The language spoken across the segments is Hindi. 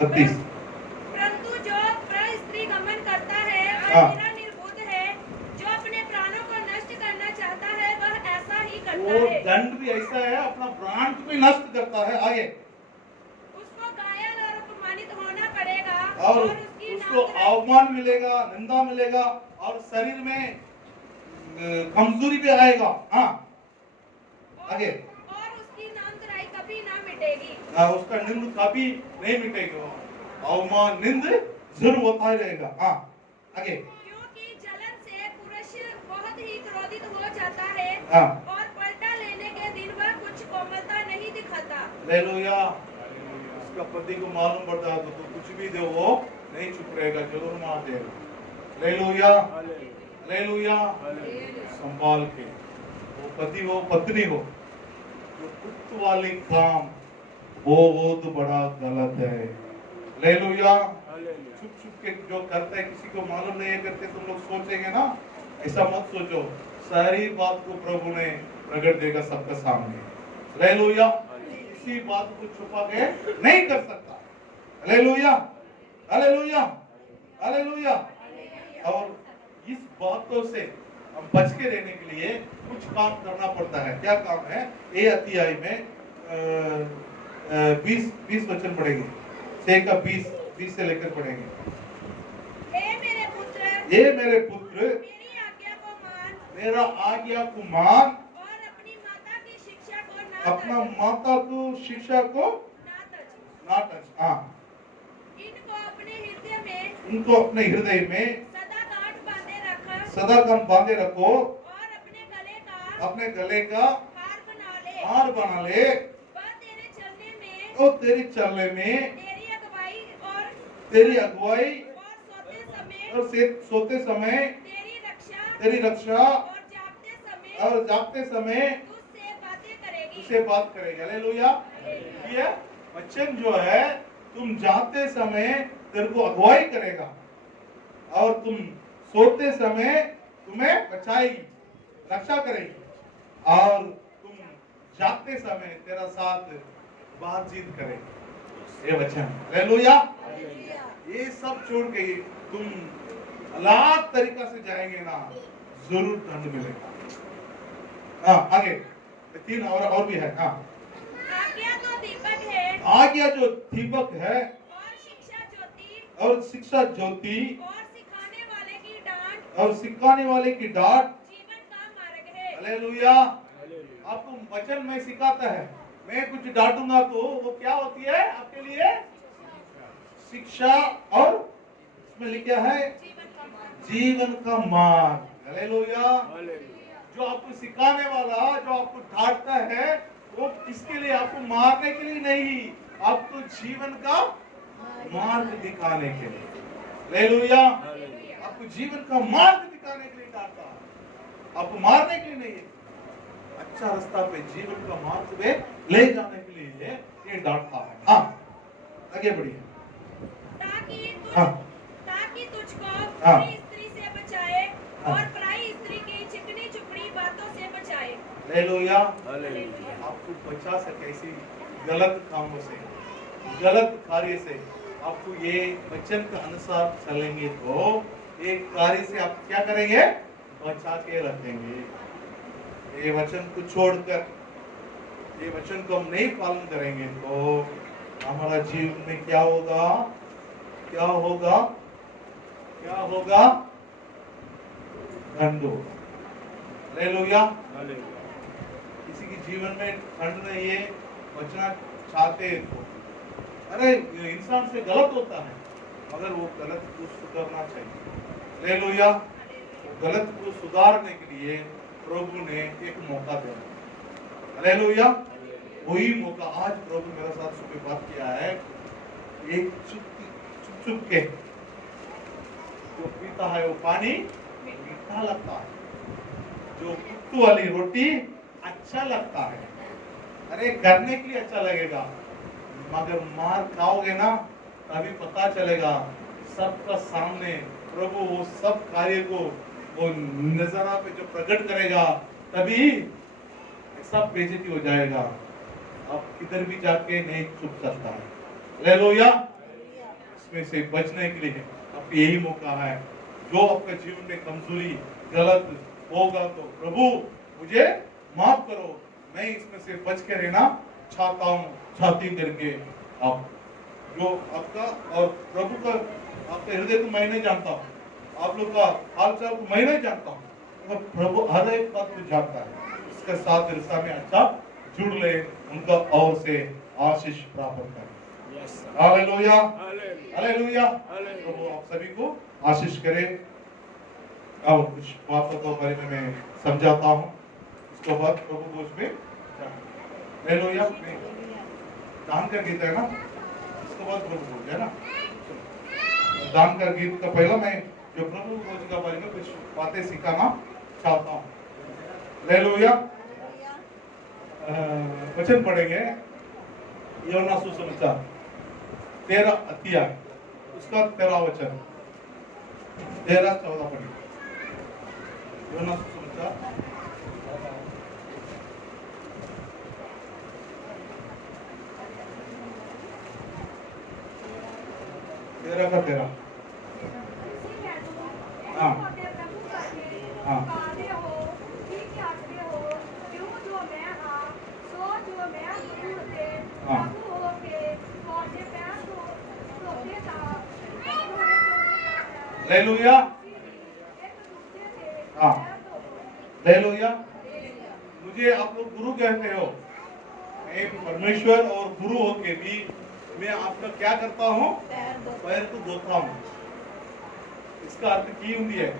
32। परंतु जो स्त्री गमन करता है हाँ। और मेरा निर्बुद्ध है, जो अपने प्राणों को नष्ट करना चाहता है, वह ऐसा ही करता वो है। दंड भी ऐसा है, अपना प्राण को भी नष्ट करता है। आगे उसको घायल और अपमानित होना पड़ेगा और उसकी उसको नाक अवमान मिलेगा, निंदा मिलेगा और शरीर में कमजोरी भी आएगा। हाँ आगे और उसकी नामधराई कभी ना मिटेगी। उसका निंद कभी नहीं मिटेगा, अवमान निंद जरूर होता ही रहेगा। हाँ आगे क्योंकि जलन से पुरुष बहुत ही क्रोधित हो जाता है हाँ और पलटा लेने के दिन वह कुछ कोमलता नहीं दिखाता। हालेलुया। उसका पति को मालूम पड़ता है तो कुछ भी दे वो नहीं चुप रहेगा, जरूर मार देगा। Hallelujah hallelujah. संभाल के, वो पति हो पत्नी हो, जो कुत्त वाली काम वो बहुत बड़ा गलत है। हालेलुया। छुप छुप के जो करते हैं, किसी को मालूम नहीं है करते, तुम लोग सोचेंगे ना, ऐसा मत सोचो। सारी बात को प्रभु ने प्रकट देगा सबके सामने। हालेलुया। किसी बात को छुपा के नहीं कर सकता। Hallelujah hallelujah hallelujah. और इस बातों से हम बच के रहने के लिए कुछ काम करना पड़ता है। क्या काम है? ये अध्याय में 20 वचन पढ़ेंगे, 6 का 20 से लेकर पढ़ेंगे। हे मेरे पुत्र, ये मेरे पुत्र, मेरी आज्ञा को मान, मेरा आज्ञा को मान और अपनी माता की शिक्षा को ना अपना तज। माता को शिक्षा को ना तज। ना टच। हाँ इनको अपने हृदय में उनको अपने हृदय में सदा गांठ बांधे रख सदा कम बांधे रखो, और अपने गले का हार बना ले। हार बना ले। वह तेरे चलने में, तो तेरी चलने में, तेरी अगुवाई और तेरी अगुवाई सोते समय, और सोते समय, तेरी रक्षा और जागते समय तुझसे बातें करेगी। उससे बात करेगी। हालेलुया। ये वचन जो है, तुम जाते समय तेरे को अगुवाई करेगा और तुम सोते समय तुम्हें बचाएगी, रक्षा करेगी, और तुम जागते समय तेरा साथ बातचीत करेगी। ये वचन। हालेलुया। ये सब छोड़ के तुम अलग तरीका से जाएंगे ना, जरूर दंड मिलेगा। हाँ आगे 3 और भी है। हाँ आज्ञा तो दीपक है आज्ञा जो दीपक है और शिक्षा ज्योति और शिक्षा ज्योति और सिखाने वाले की डांट और सिखाने वाले की डांट जीवन का मार्ग है। हालेलुया। आपको वचन में सिखाता है, मैं कुछ डांटूंगा तो वो क्या होती है आपके लिए? शिक्षा, और इसमें लिखा है जीवन का मार्ग। हालेलुया। जो आपको सिखाने वाला, जो आपको डांटता है, वो किसके लिए? आपको मारने के लिए नहीं, आपको जीवन का मार्ग दिखाने के लिए। हालेलुया। आपको जीवन का मार्ग दिखाने के लिए डांटता है, आपको मारने के लिए नहीं है। अच्छा रास्ता पे, जीवन का मार्ग पे ले जाने के लिए ये डांटता है। हाँ आगे बढ़िए। ताकि तुझको हाँ। बुरी स्त्री से बचाए हाँ। और पराई स्त्री की चिकनी चुपड़ी बातों से बचाए। हालेलुया। आपको बचा सके इसी गलत कामों से, गलत कार्य से। आपको ये वचन के अनुसार चलेंगे तो एक कार्य से आप क्या करेंगे? बचा के रखेंगे। ये वचन को छोड़कर, ये वचन को हम नहीं पालन करेंगे तो हमारा जीवन में क्या होगा? क्या होगा? क्या होगा? दंड होगा। हालेलुया। किसी के जीवन में दंड नहीं है, बचना चाहते हैं तो, अरे इंसान से गलत होता है, मगर वो गलत को सुधारना चाहिए। हालेलुया। गलत को सुधारने के लिए प्रभु ने एक मौका दिया। हालेलुया। वही मौका आज प्रभु मेरे साथ सुबह बात किया है। एक चुप के जो पीता है वो पानी मीठा लगता है, जो कुत्तू वाली रोटी अच्छा लगता है। अरे करने के लिए अच्छा लगेगा, मगर मार खाओगे ना तभी पता चलेगा। सबका सामने प्रभु वो सब कार्य को वो नजारा पे जो प्रकट करेगा, तभी सब बेइज्जती हो जाएगा। आप किधर भी जाके नहीं छुप सकता है। हालेलुया। इसमें से बचने के लिए अब यही मौका है। जो आपका जीवन में कमजोरी गलत होगा तो प्रभु मुझे माफ करो, मैं इसमें से बच के रहना चाहता हूँ, चाहती करके आप जो आपका और प्रभु का आपके हृदय को मैं नहीं जानता हूँ, आप लोग का हाल चाल को मैं नहीं जानता हूँ, तो प्रभु हर एक बात को जानता है। इसके साथ रिश्ता में अच्छा जुड़ ले, उनका और से आशीष प्राप्त करें। Hallelujah, hallelujah. प्रभु आप सभी को आशीष करे। अब कुछ बातों के बारे में मैं समझाता हूँ, उसके बाद प्रभु को उसमें हालेलुया। दान का गीत है ना, उसके बाद प्रभु बोल है ना। दान का गीत का पहला मैं जो प्रभु भोज का बारे में कुछ बातें सिखाना चाहता हूँ। हालेलुया। वचन पढ़ेंगे यूहन्ना सुसमाचार 13 अध्याय उसका 13 वचन 13-14 पढ़ेंगे। यूहन्ना सुसमाचार 13 का 13। हाँ हाँ हालेलुया। हाँ हालेलुया। मुझे आप लोग गुरु कहते हो, मैं परमेश्वर और गुरु होके भी मैं आपका क्या करता हूँ, पैर को धोता हूँ। इसका अर्थ की होती है,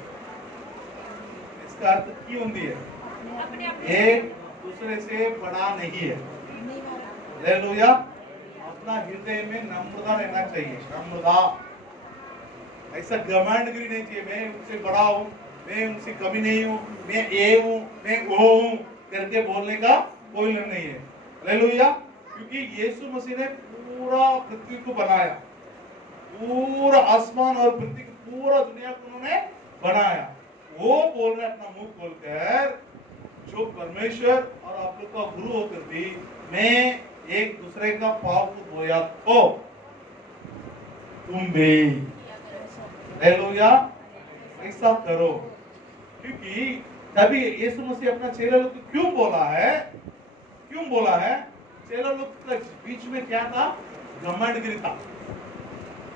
इसका अर्थ की होती है एक दूसरे से बड़ा नहीं है। हालेलुया। अपना हृदय में नम्रता रहना चाहिए, नम्रता। ऐसा घमंडगिरी नहीं चाहिए, मैं उनसे बड़ा हूँ, मैं उनसे कमी नहीं हूँ, मैं ये हूँ, मैं वो हूँ करके बोलने का कोई नहीं है। हालेलुया। क्योंकि यीशु मसीह ने पूरा पृथ्वी को बनाया, पूरा आसमान और पृथ्वी को, पूरा दुनिया को उन्होंने बनाया। वो बोल रहे अपना मुंह खोलकर, जो परमेश्वर और आप लोग का गुरु होकर भी मैं एक दूसरे का पाप को धोया तो तुम भी हालेलुया ऐसा करो। क्योंकि तभी यीशु मसीह अपना चेला लोग को क्यों बोला है, क्यों बोला है? चेला लोग के बीच में क्या था? घमंडगिरी था।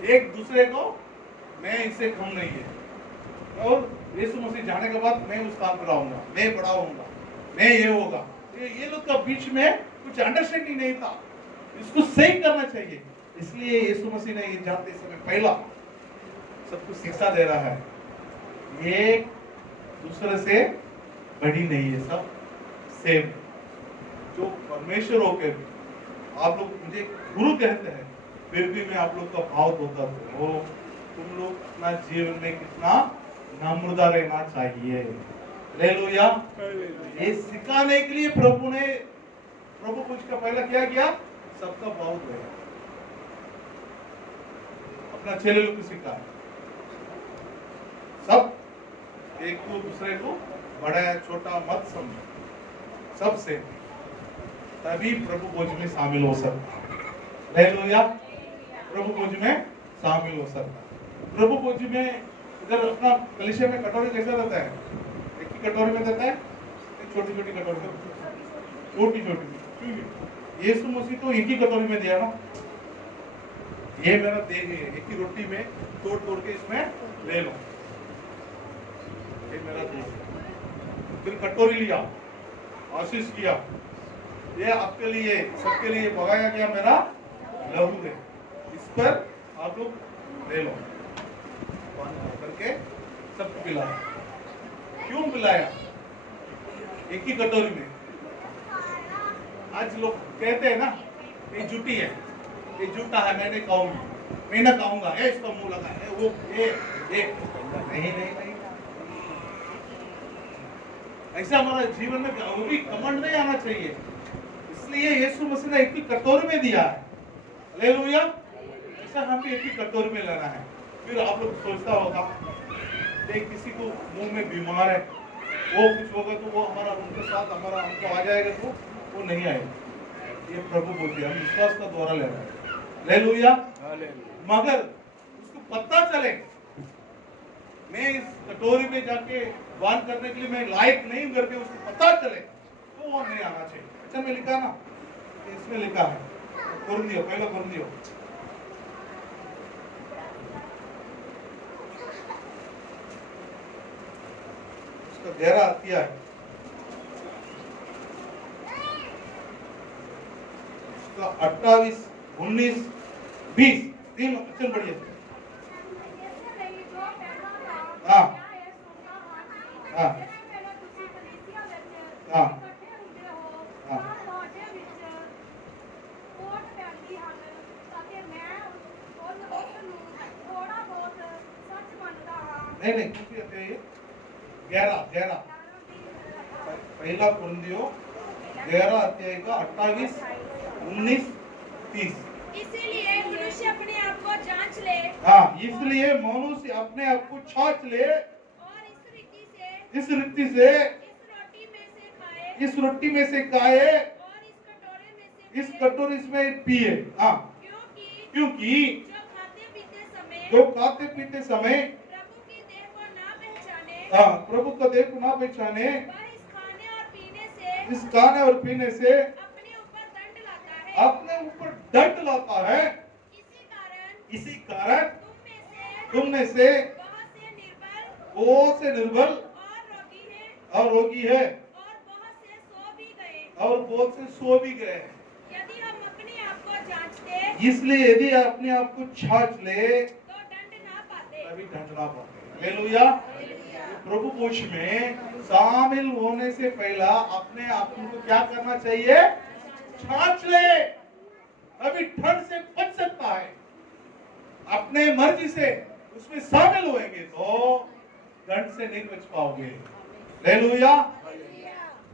एक दूसरे को मैं इससे कम नहीं है, और यीशु मसीह जाने के बाद मैं उस स्थान पर आऊंगा, मैं बड़ा होऊंगा, मैं ये होगा। ये लोग का बीच में कुछ अंडरस्टैंडिंग नहीं था, इसको सही करना चाहिए। इसलिए यीशु मसीह ने ये जाते समय पहला सबको शिक्षा दे रहा है, एक दूसरे से बड़ी नहीं है, सब सेम। जो परमेश्वर होके आप लोग मुझे गुरु कहते हैं, फिर भी मैं आप लोग का भाव होता हो, तुम लोग अपना जीवन में कितना नम्रता रहना चाहिए। हालेलुया। ये सिखाने के लिए प्रभु कुछ का पहला क्या किया? सबका भाव दिया, अपना चेले लोग को सिखाया, सब एक को दूसरे को बड़ा छोटा मत समझो, सबसे, तभी प्रभु भोज में शामिल हो सकता। हालेलुया। प्रभु भोज में शामिल हो सकता। प्रभु भोज में इधर अपना कलीसिया में कटोरी कैसा रहता है? एक ही कटोरी में देता है, छोटी छोटी कटोरी में, छोटी छोटी। यीशु मसीह तो एक ही कटोरी में दिया ना, ये मेरा देह है, एक ही रोटी में तोड़ तोड़ के इसमें ले लो, ये मेरा देह। फिर कटोरी लिया, आशीष किया, ये आपके लिए, सबके लिए पकाया गया मेरा लहू है, इस पर आप लोग ले लो। पानी करके सबको पिलाया। क्यों पिलाया? एक ही कटोरी में। आज लोग कहते हैं ना, ये झूठी है, ये झूठा है, मैं नहीं खाऊंगी, मैं ना खाऊंगा, इसका मुंह लगा है, वो ये नहीं नहीं नहीं। ऐसा हमारा जीवन में वो भी कमांड नहीं आना चाहिए। इसलिए यीशु मसीह ने एक ही कटोरी में दिया है। हालेलुया। ऐसा हम भी एक ही कटोरी में लेना है। फिर आप लोग सोचता होगा कि किसी को मुंह में बीमार है, वो कुछ होगा तो वो हमारा उनके साथ हमारा हमको आ जाएगा, तो वो नहीं आएगा। ये प्रभु बोलते हैं, हम विश्वास का द्वारा ले रहे हैं। हालेलुया। मगर पता चले मैं इस कटोरी में जाके पान करने के लिए मैं लायक नहीं हूं करके उसको पता चले तो वो नहीं आना चाहिए। अच्छा मैं लिखा ना, इसमें लिखा है कुरिन्थियों, पहला कुरिन्थियों उसका 11 अध्याय उसका 28, 19, 20 तीन वचन पढ़िए। हाँ हाँ हाँ नहीं नहीं किसी अध्याय ये 11 पहला कुरिन्थियों 11 अध्याय का 28, 19, 30। इसीलिए मनुष्य अपने आप को जांच ले हाँ इसलिए मनुष्य अपने आप को छाछ ले और इस रीति से इस रीति से इस रोटी में से खाए इस रोटी में से खाए और इस कटोरे में से इस पिए। कटोरी में पिए। हाँ क्योंकि जो जो खाते पीते समय प्रभु की देह को ना पहचाने हाँ प्रभु का देह को ना पहचाने वह इस खाने और पीने से इस खाने और पीने से अपने ऊपर दंड लाता है। अपने ऊपर दंड लाता है। इसी कारण तुम में से बहुत से निर्बल और रोगी है और बहुत से सो भी गए हैं। यदि हम अपने आप को जांचते इसलिए यदि अपने आप को छाछ ले तो दंड ना पाते। तभी दंड ना पाते। हालेलुया। प्रभु पक्ष में शामिल होने से पहला अपने आप को क्या करना चाहिए? छाछ ले, अभी ठंड से बच सकता है। अपने मर्जी से उसमें शामिल होएंगे तो ठंड से नहीं बच पाओगे। हालेलुया।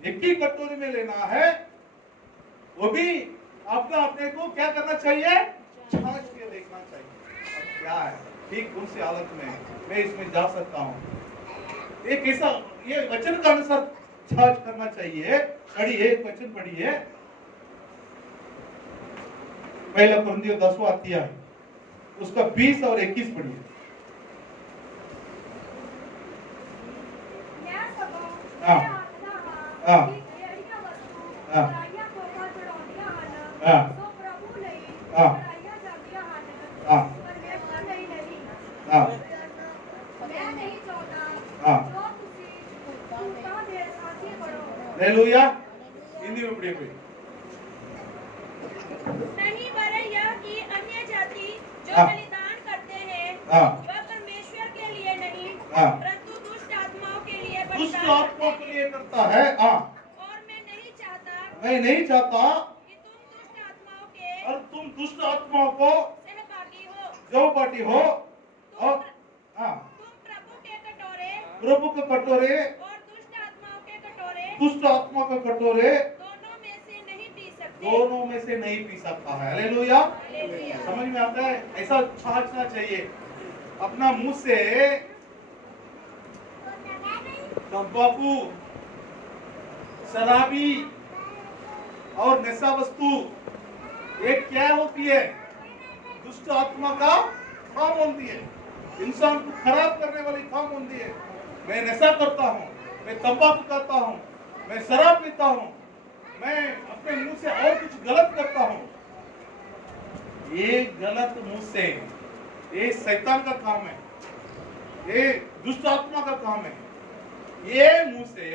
एक ही कटोरी में लेना है, वो भी अपना अपने को क्या करना चाहिए? छाछ के देखना चाहिए। अब क्या है ठीक कौन सी हालत में मैं इसमें जा सकता हूँ, एक ऐसा ये वचन का अनुसार छाछ करना चाहिए। पढ़िए, एक वचन पढ़िए, पहला कुरिन्थियों 10वां अध्याय उसका 20 और 21 पढ़िए। हाँ हाँ हाँ हाँ हाँ हाँ हाँ हाँ। हालेलुया। हिंदी में पढ़िए कोई। नहीं बरे यह कि अन्य जाति जो हाँ। बलिदान करते हैं हाँ वह परमेश्वर के लिए नहीं हाँ। परंतु दुष्ट आत्माओं के लिए दुष्ट बलिदान आत्माओं करते के हैं। लिए करता है। हाँ और मैं नहीं चाहता मैं नहीं चाहता कि तुम दुष्ट आत्माओं के और तुम दुष्ट आत्माओं को सहभागी हो। जो पार्टी हो और हाँ तुम प्रभु के कटोरे प्रभु के कटोरे और दुष्ट आत्माओं के कटोरे दुष्ट आत्मा के कटोरे दोनों में से नहीं पी सकते। दोनों में से नहीं पी सकता है। हालेलुया। हालेलुया। समझ में आता है? ऐसा छाछना चाहिए अपना मुंह से। तंबाकू, शराबी और नशा वस्तु एक क्या होती है? दुष्ट आत्मा का काम होती है, इंसान को खराब करने वाली काम होती है। मैं नशा करता हूँ, मैं तंबाकू करता हूँ, मैं शराब पीता हूँ, मैं अपने मुंह से और कुछ गलत करता हूँ, ये गलत मुंह से ये शैतान का काम है, ये दुष्ट आत्मा का काम है। ये मुंह से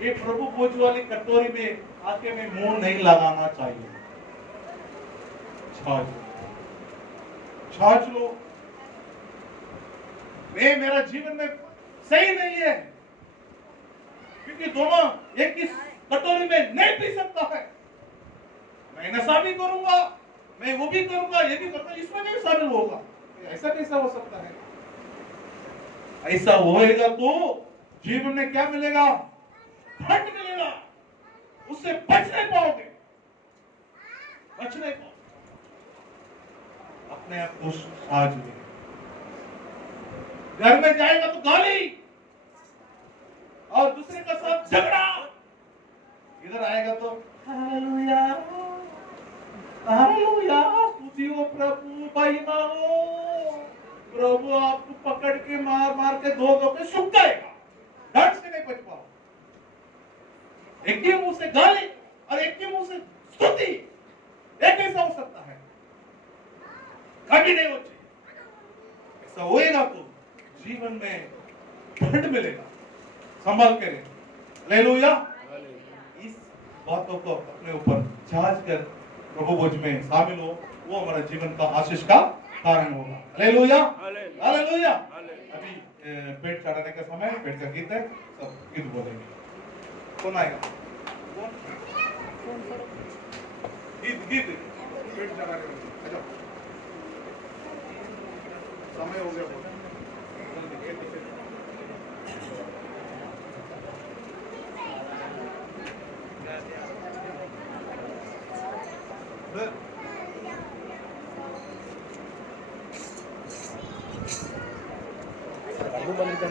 ये प्रभु भोज वाली कटोरी में आके में मुंह नहीं लगाना चाहिए। छाछ लो। मैं मेरा जीवन में सही नहीं है क्योंकि दोनों एक ही कटोरी में नहीं पी सकता है। मैं नशा भी करूंगा, मैं वो भी करूंगा, ये भी करूंगा, इसमें भी शामिल होगा। ऐसा कैसा हो सकता है? ऐसा होएगा तो जीवन में क्या मिलेगा? फट मिलेगा, उससे बच नहीं पाओगे, बच नहीं पाओगे। अपने आप को साज ले। घर में जाएगा तो गाली और दूसरे का साथ झगड़ा, इधर आएगा तो हालेलुया हालेलुया, स्तुति हो प्रभु, महिमा हो प्रभु आपको पकड़ के मार मार के धो धो के सूख जाएगा, ढंग से नहीं बच पाओ। एक के मुंह से गाली और एक के मुंह से स्तुति, एक कैसा हो सकता है? कभी नहीं हो चाहिए। ऐसा होएगा तो जीवन में दंड मिलेगा। संभाल के रहे। हालेलुया। इस बातों को अपने ऊपर जांच कर प्रभु भोज में शामिल हो, वो हमारा जीवन का आशीष का कारण होगा। Hallelujah, hallelujah. अभी पेट चढ़ाने का समय, पेट का गीत है, सब गीत बोलेंगे। कौन आएगा? गीत गीत पेट चढ़ाने का। अच्छा, समय हो गया। बंद कर